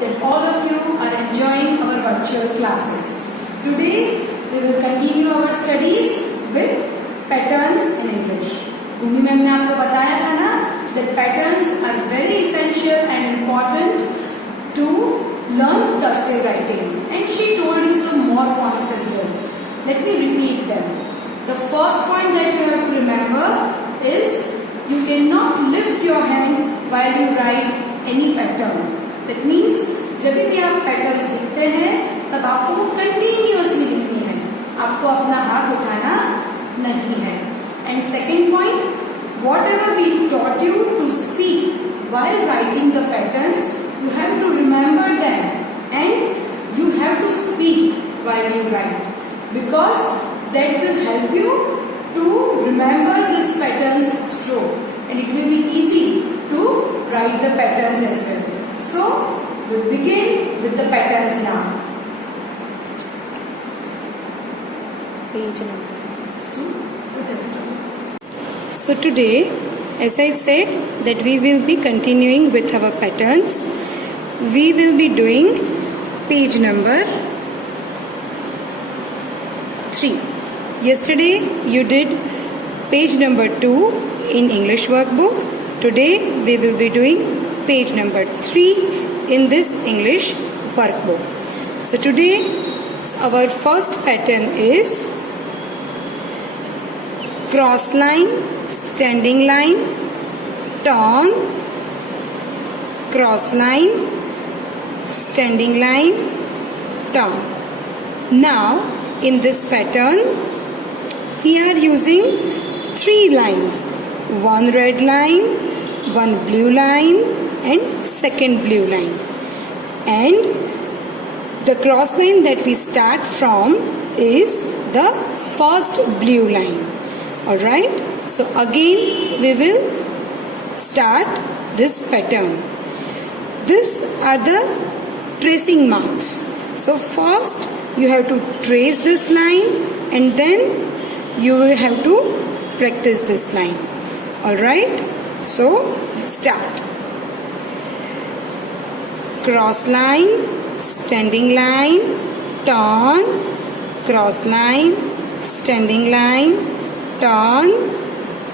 that all of you are enjoying our virtual classes. Today we will continue our studies with patterns in English. Bhumi ma'am ने आपको बताया था ना that patterns are very essential and important to learn cursive writing, and she told you some more points as well. Let me repeat them. The first point that you have to remember is you cannot lift your hand while you write any pattern. That means जब भी आप patterns लिखते हैं तब आपको वो continuously लिखनी है, आपको अपना हाथ उठाना नहीं है. And second point, whatever we taught you to speak while writing the patterns, you have to remember them and you have to speak while you write, because that will help you to remember this pattern's stroke, and it will be easy to write the patterns as well. So we'll begin with the patterns now. Page number. So today, as I said, that we will be continuing with our patterns. We will be doing page number 3. Yesterday you did page number 2 in English workbook. Today we will be doing page number 3 in this English workbook. So today our first pattern is cross line, standing line, turn, cross line, standing line, turn. Now in this pattern we are using 3 lines, one red line, one blue line and second blue line, and the cross line that we start from is the first blue line. Alright, so again we will start this pattern. These are the tracing marks. So first you have to trace this line and then you will have to practice this line. Alright, so let's start. Cross line, standing line, turn, cross line, standing line, turn,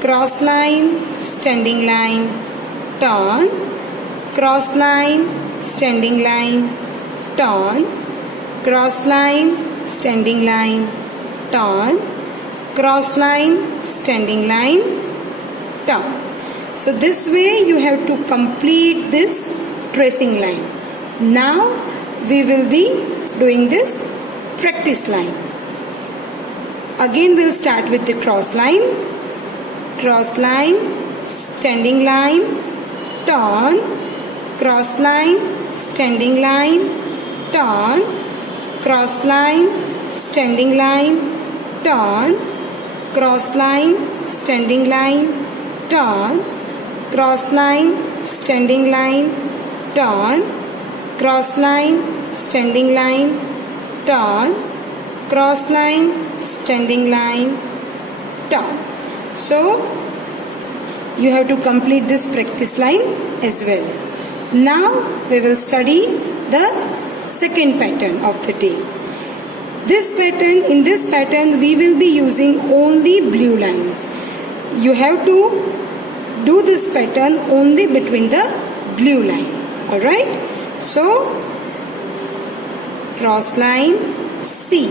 cross line, standing line, turn, cross line, standing line, turn, cross line, standing line, turn, cross line, standing line, turn. So this way you have to complete this tracing line. Now we will be doing this practice line. Again we'll start with the cross line, standing line, turn, cross line, standing line, turn, cross line, standing line, turn, cross line, standing line, turn, cross line, standing line, turn, cross line, standing line, turn, cross line, standing line, turn. So you have to complete this practice line as well. Now we will study the second pattern of the day. In this pattern we will be using only blue lines. You have to do this pattern only between the blue line. Alright, so cross line C,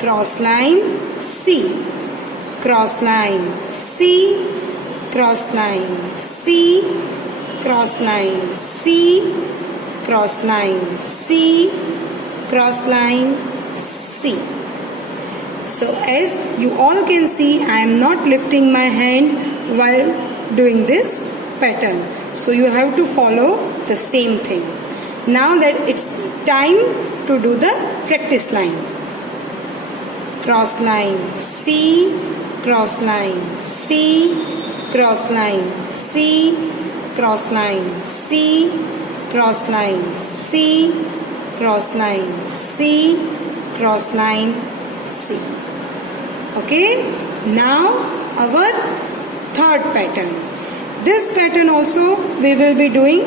cross line C, cross line C, cross line C, cross line C, cross line C, cross line C. So as you all can see, I am not lifting my hand while doing this pattern. So you have to follow the same thing. Now that it's time to do the practice line. Cross line C, cross line C, cross line C, cross line C, cross line C, cross line C, cross line C. Okay, now our third pattern. This pattern also we will be doing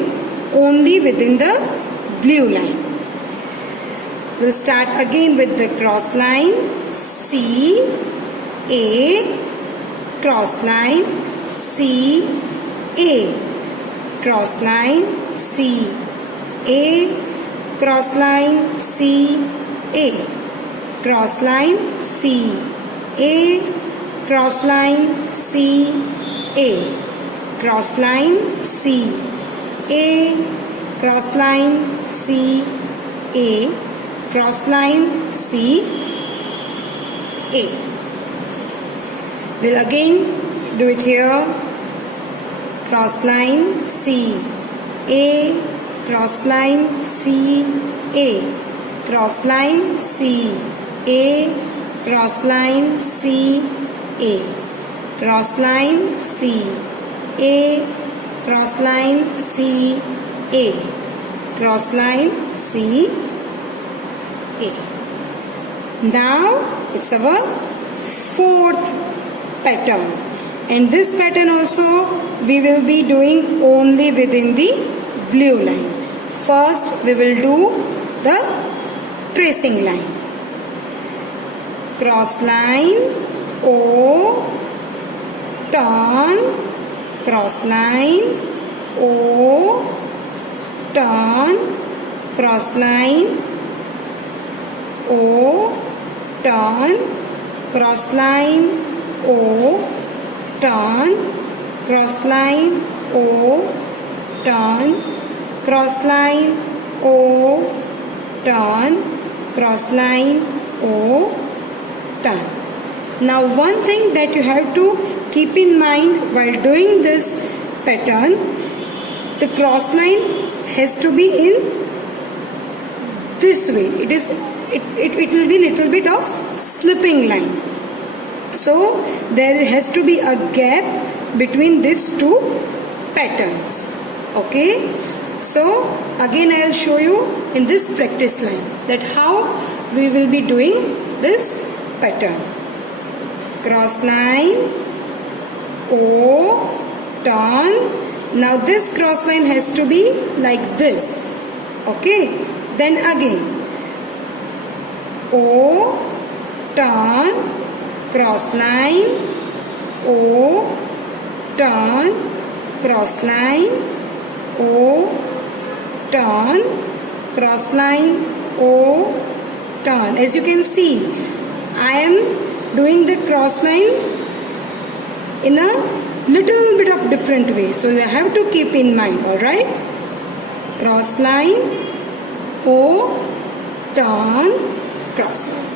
only within the blue line. We'll start again with the cross line. C, A, cross line, C, A, cross line, C, A, cross line, C, A, cross line, C, A, cross line, C, A, cross line, C, A, cross line, C, A, cross line, C, A. We'll again do it here. Cross line, C, A, cross line, C, A, cross line, C, A, cross line, C, A, cross line, C, A, cross line, C, A, cross line, C, A. Now it's our fourth pattern, and this pattern also we will be doing only within the blue line. First we will do the tracing line. Cross line, O, turn, cross line, O, turn, cross line, O, turn, cross line, O, turn, cross line, O, turn, cross line, O, turn, cross line, O, turn. Now one thing that you have to keep in mind while doing this pattern, the cross line has to be in this way. It will be little bit of slipping line. So there has to be a gap between these two patterns. Okay. So again I will show you in this practice line that how we will be doing this pattern. Cross line, O, turn. Now this cross line has to be like this. Okay. Then again O, turn, cross line, O, turn, cross line, O, turn, cross line, O, turn. As you can see, I am doing the cross line in a little bit of different way. So you have to keep in mind, alright? Cross line, O, turn, cross line.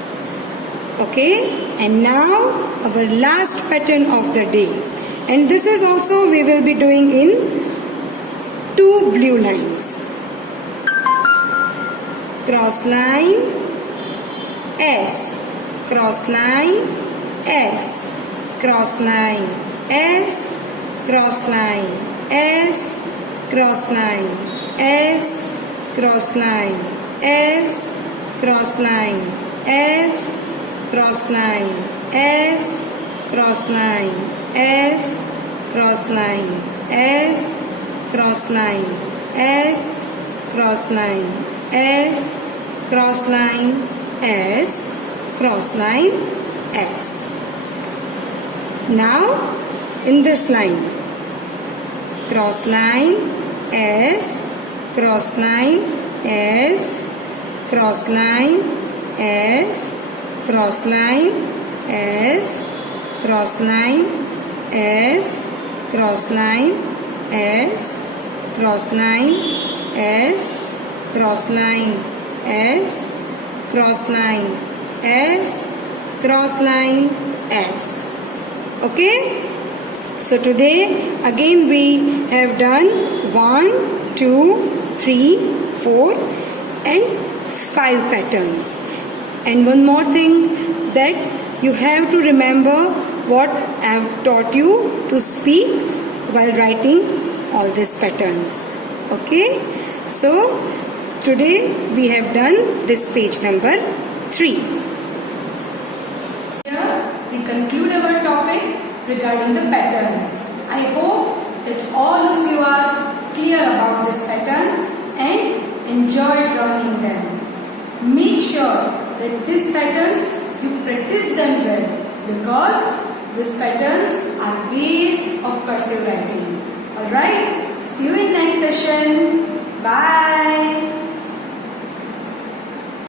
Okay, and now our last pattern of the day, and this is also we will be doing in two blue lines. Cross line, S, cross line, S, cross line, S, cross line, S, cross line, S, cross line, S, cross line, S, cross line, S, cross line, S, cross line, S, cross line, S, cross line, S, cross line, S, cross line, S. Now in this line, cross line, S, cross line, S, cross line, S, cross line, S, cross line, S, cross line, S, cross line, S, cross line, S, cross line, S, cross line, S. Okay? So today again we have done 1, 2, 3, 4 and 5 patterns. And one more thing, that you have to remember what I have taught you to speak while writing all these patterns. Okay? So today we have done this page number 3. Here we conclude our topic regarding the patterns. I hope that all of you are clear about this pattern and enjoy enjoyed learning them. Make sure that these patterns you practice them well, because these patterns are base of cursive writing. Alright, see you in next session. Bye.